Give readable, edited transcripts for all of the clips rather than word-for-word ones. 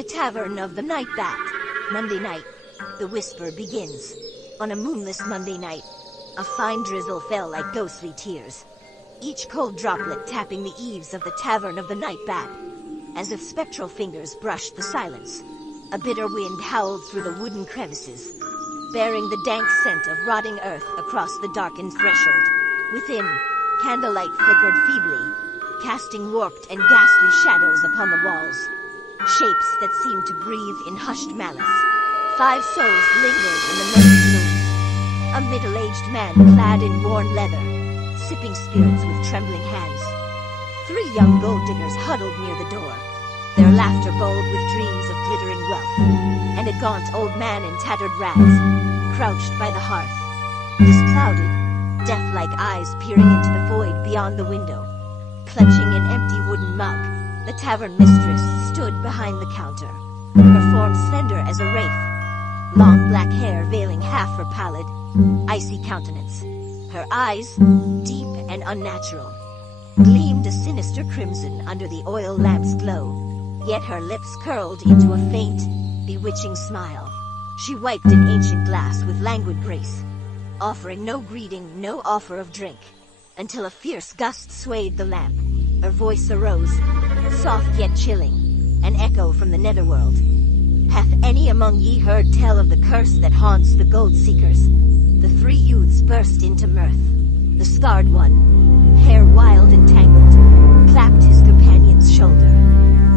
The Tavern of the Night Bat. Monday night. The whisper begins. On a moonless Monday night, a fine drizzle fell like ghostly tears, each cold droplet tapping the eaves of the Tavern of the Night Bat, as if spectral fingers brushed the silence. A bitter wind howled through the wooden crevices, bearing the dank scent of rotting earth across the darkened threshold. Within, candlelight flickered feebly, casting warped and ghastly shadows upon the walls, shapes that seemed to breathe in hushed malice. 5 souls lingered in the murky gloom. A middle-aged man clad in worn leather, sipping spirits with trembling hands. 3 young gold diggers huddled near the door, their laughter bold with dreams of glittering wealth. And a gaunt old man in tattered rags, crouched by the hearth, his clouded, death-like eyes peering into the void beyond the window. Clutching an empty wooden mug, the tavern mistress stood behind the counter, her form slender as a wraith, long black hair veiling half her pallid, icy countenance. Her eyes, deep and unnatural, gleamed a sinister crimson under the oil lamp's glow, yet her lips curled into a faint, bewitching smile. She wiped an ancient glass with languid grace, offering no greeting, no offer of drink, until a fierce gust swayed the lamp. Her voice arose, soft yet chilling, an echo from the netherworld. Hath any among ye heard tell of the curse that haunts the gold seekers? The 3 youths burst into mirth. The scarred one, hair wild and tangled, clapped his companion's shoulder.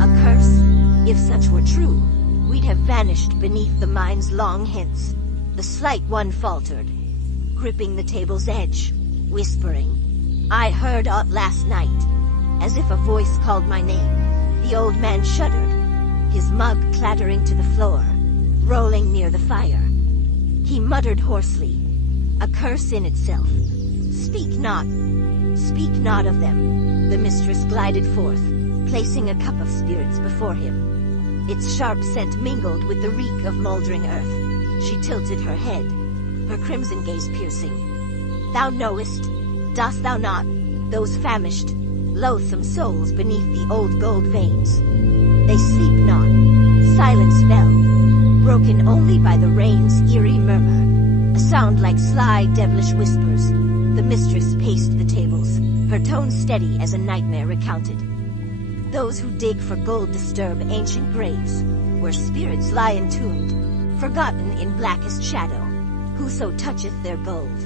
A curse? If such were true, we'd have vanished beneath the mine's long hence. The slight one faltered, gripping the table's edge, whispering, I heard aught last night, as if a voice called my name. The old man shuddered, his mug clattering to the floor, rolling near the fire. He muttered hoarsely, a curse in itself. Speak not of them. The mistress glided forth, placing a cup of spirits before him. Its sharp scent mingled with the reek of moldering earth. She tilted her head, her crimson gaze piercing. Thou knowest, dost thou not, those famished, loathsome souls beneath the old gold veins? They sleep not. Silence fell, broken only by the rain's eerie murmur, a sound like sly, devilish whispers. The mistress paced the tables, her tone steady as a nightmare recounted. Those who dig for gold disturb ancient graves, where spirits lie entombed, forgotten in blackest shadow. Whoso toucheth their gold,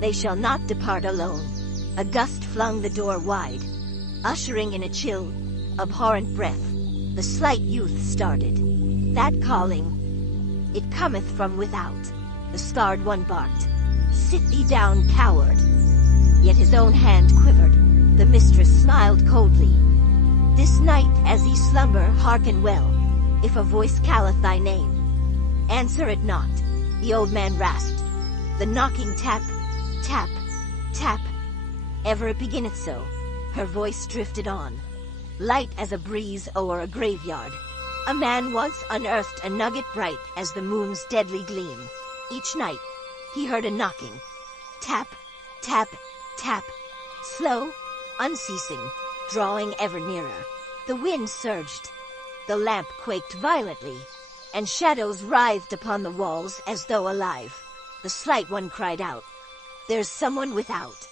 they shall not depart alone. A gust flung the door wide, ushering in a chill, abhorrent breath. The slight youth started. That calling, it cometh from without. The scarred one barked, sit thee down, coward. Yet his own hand quivered. The mistress smiled coldly. This night as ye slumber hearken well. If a voice calleth thy name, answer it not. The old man rasped. The knocking tap, tap, tap. Ever it beginneth so. Her voice drifted on, light as a breeze o'er a graveyard. A man once unearthed a nugget bright as the moon's deadly gleam. Each night, he heard a knocking. Tap, tap, tap. Slow, unceasing, drawing ever nearer. The wind surged. The lamp quaked violently, and shadows writhed upon the walls as though alive. The slight one cried out, There's someone without.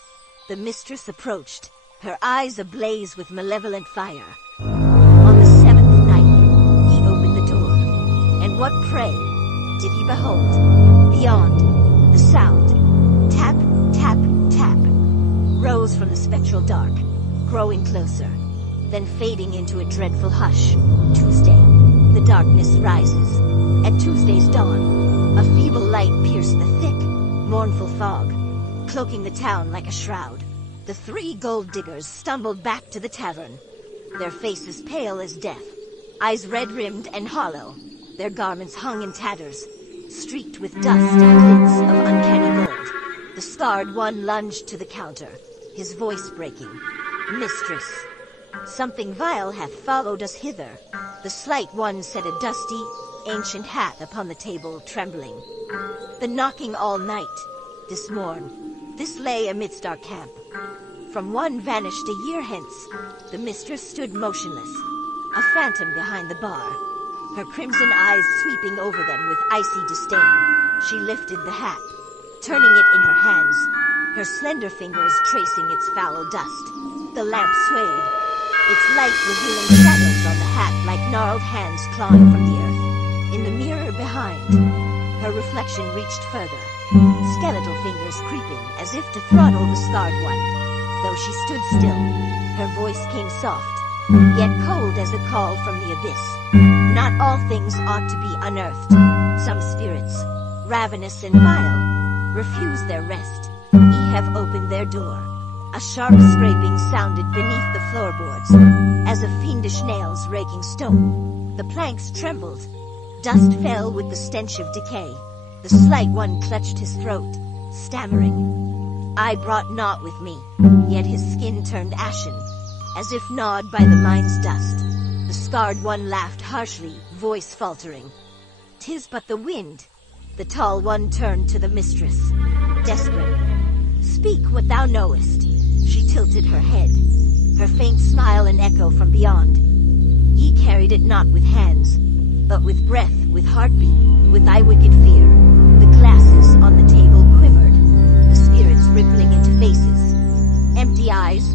The mistress approached, her eyes ablaze with malevolent fire. On the 7th night, he opened the door, and what prey did he behold? Beyond, the sound, tap, tap, tap, rose from the spectral dark, growing closer, then fading into a dreadful hush. Tuesday, the darkness rises. At Tuesday's dawn, a feeble light pierced the thick, mournful fog, cloaking the town like a shroud. The 3 gold diggers stumbled back to the tavern, their faces pale as death, eyes red-rimmed and hollow. Their garments hung in tatters, streaked with dust and glints of uncanny gold. The scarred one lunged to the counter, his voice breaking. Mistress, something vile hath followed us hither. The slight one set a dusty, ancient hat upon the table, trembling. The knocking all night, this morn, this lay amidst our camp. From one vanished a year hence. The mistress stood motionless, a phantom behind the bar, her crimson eyes sweeping over them with icy disdain. She lifted the hat, turning it in her hands, her slender fingers tracing its foul dust. The lamp swayed, its light revealing shadows on the hat like gnarled hands clawing from the earth. In the mirror behind, her reflection reached further, skeletal fingers creeping as if to throttle the scarred one. Though she stood still, her voice came soft, yet cold as a call from the abyss. Not all things ought to be unearthed. Some spirits, ravenous and vile, refuse their rest. Ye have opened their door. A sharp scraping sounded beneath the floorboards, as of fiendish nails raking stone. The planks trembled. Dust fell with the stench of decay. The slight one clutched his throat, stammering. I brought naught with me, yet his skin turned ashen, as if gnawed by the mine's dust. The scarred one laughed harshly, voice faltering. 'Tis but the wind. The tall one turned to the mistress, desperate. Speak what thou knowest. She tilted her head, her faint smile an echo from beyond. Ye carried it not with hands, but with breath, with heartbeat, with thy wicked fear. The glasses on the table quivered, the spirits rippling into faces. Empty eyes,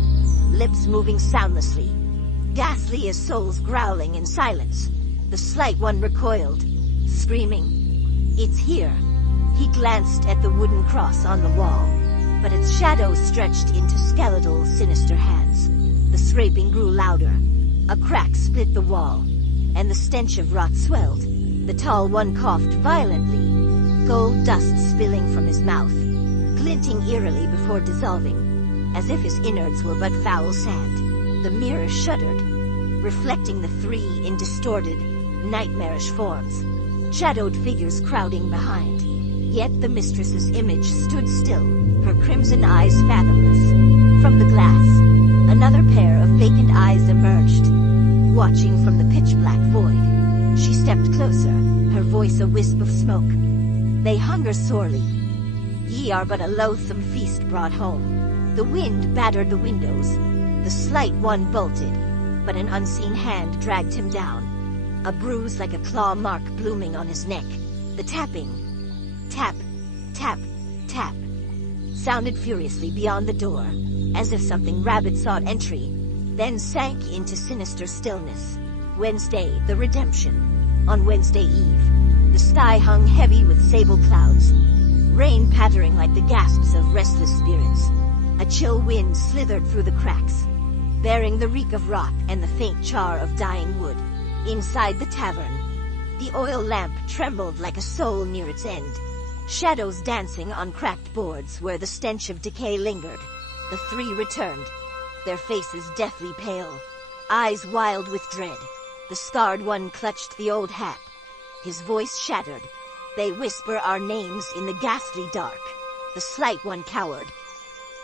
lips moving soundlessly, ghastly as souls growling in silence. The slight one recoiled, screaming, "It's here." He glanced at the wooden cross on the wall, but its shadow stretched into skeletal, sinister hands. The scraping grew louder. A crack split the wall, and the stench of rot swelled. The tall one coughed violently, gold dust spilling from his mouth, glinting eerily before dissolving, as if his innards were but foul sand. The mirror shuddered, reflecting the three in distorted, nightmarish forms, shadowed figures crowding behind. Yet the mistress's image stood still, her crimson eyes fathomless. From the glass, another pair of vacant eyes emerged, watching from the pitch-black void. She stepped closer, her voice a wisp of smoke. They hunger sorely. Ye are but a loathsome feast brought home. The wind battered the windows. The slight one bolted, but an unseen hand dragged him down. A bruise like a claw mark blooming on his neck. The tapping, tap, tap, tap, sounded furiously beyond the door, as if something rabid sought entry, then sank into sinister stillness. Wednesday, the redemption. On Wednesday Eve, the sky hung heavy with sable clouds, rain pattering like the gasps of restless spirits. A chill wind slithered through the cracks, bearing the reek of rot and the faint char of dying wood. Inside the tavern, the oil lamp trembled like a soul near its end, shadows dancing on cracked boards where the stench of decay lingered. The three returned, their faces deathly pale, eyes wild with dread. The scarred one clutched the old hat, his voice shattered. They whisper our names in the ghastly dark. The slight one cowered.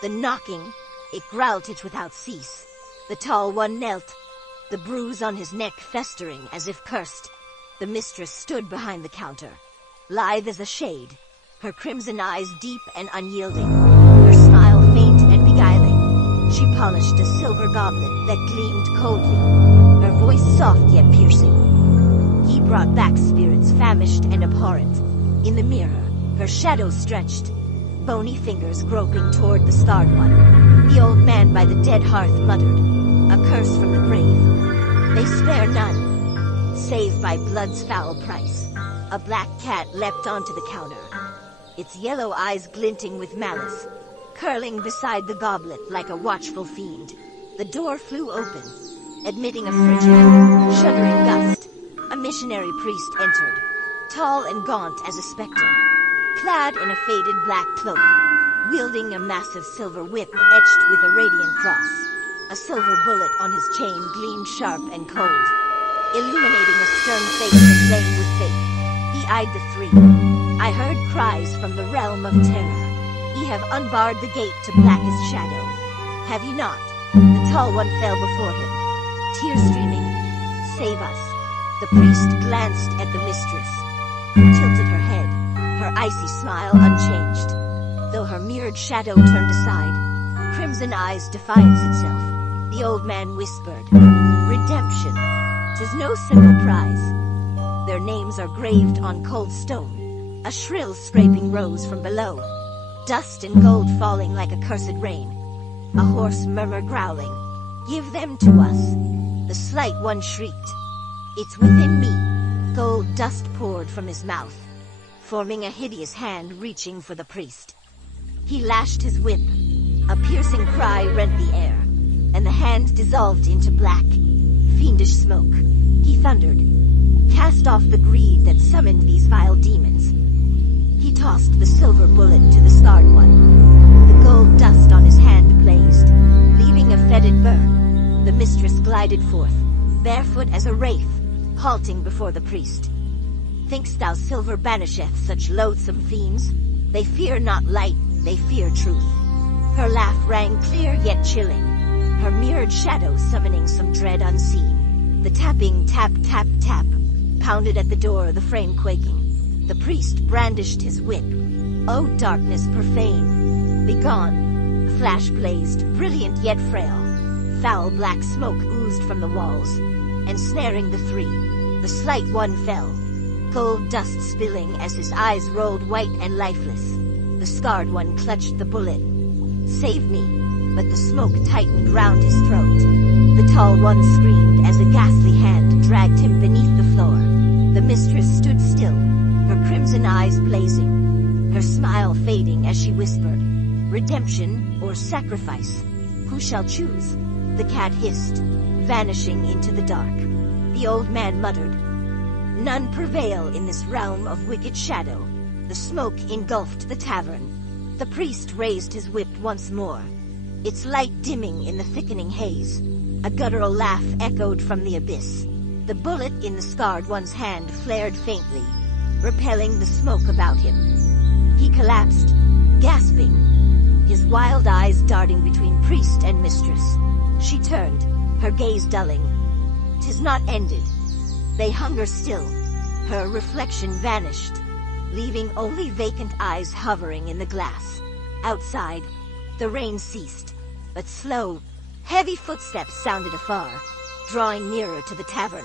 The knocking, it growled it without cease. The tall one knelt, the bruise on his neck festering as if cursed. The mistress stood behind the counter, lithe as a shade, her crimson eyes deep and unyielding, her smile faint and beguiling. She polished a silver goblet that gleamed coldly, her voice soft yet piercing. He brought back spirits famished and abhorrent. In the mirror, her shadow stretched, bony fingers groping toward the scarred one. The old man by the dead hearth muttered, a curse from the grave. They spare none, save by blood's foul price. A black cat leapt onto the counter, its yellow eyes glinting with malice, curling beside the goblet like a watchful fiend. The door flew open, admitting a frigid, shuddering gust. A missionary priest entered, tall and gaunt as a specter, clad in a faded black cloak, wielding a massive silver whip etched with a radiant cross. A silver bullet on his chain gleamed sharp and cold, illuminating a stern face aflame with faith. He eyed the three. I heard cries from the realm of terror. Ye have unbarred the gate to blackest shadow. Have ye not? The tall one fell before him, tears streaming. Save us. The priest glanced at the mistress, who tilted her head, her icy smile unchanged, though her mirrored shadow turned aside, crimson eyes defiance itself. The old man whispered, redemption, 'tis no simple prize. Their names are graved on cold stone. A shrill scraping rose from below. Dust and gold falling like accursed rain. A hoarse murmur growling. "Give them to us." The slight one shrieked. "It's within me." Gold dust poured from his mouth, forming a hideous hand reaching for the priest. He lashed his whip. A piercing cry rent the air, and the hand dissolved into black, fiendish smoke. He thundered, "Cast off the greed that summoned these vile demons." He tossed the silver bullet to the scarred one. The gold dust on his hand blazed, leaving a fetid burn. The mistress glided forth, barefoot as a wraith, halting before the priest. "Think'st thou silver banisheth such loathsome fiends? They fear not light, they fear truth." Her laugh rang clear yet chilling, her mirrored shadow summoning some dread unseen. The tapping tap tap tap pounded at the door, the frame quaking. The priest brandished his whip. "O darkness profane, begone!" A flash blazed, brilliant yet frail. Foul black smoke oozed from the walls, ensnaring the three. The slight one fell, gold dust spilling as his eyes rolled white and lifeless. The scarred one clutched the bullet. "Save me!" But the smoke tightened round his throat. The tall one screamed as a ghastly hand dragged him beneath the floor. The mistress stood still, her crimson eyes blazing, her smile fading as she whispered, "Redemption or sacrifice? Who shall choose?" The cat hissed, vanishing into the dark. The old man muttered, "None prevail in this realm of wicked shadow." The smoke engulfed the tavern. The priest raised his whip once more, its light dimming in the thickening haze. A guttural laugh echoed from the abyss. The bullet in the scarred one's hand flared faintly, repelling the smoke about him. He collapsed, gasping, his wild eyes darting between priest and mistress. She turned, her gaze dulling. "'Tis not ended." They hunger still. Her reflection vanished, leaving only vacant eyes hovering in the glass. Outside, the rain ceased, but slow, heavy footsteps sounded afar, drawing nearer to the tavern.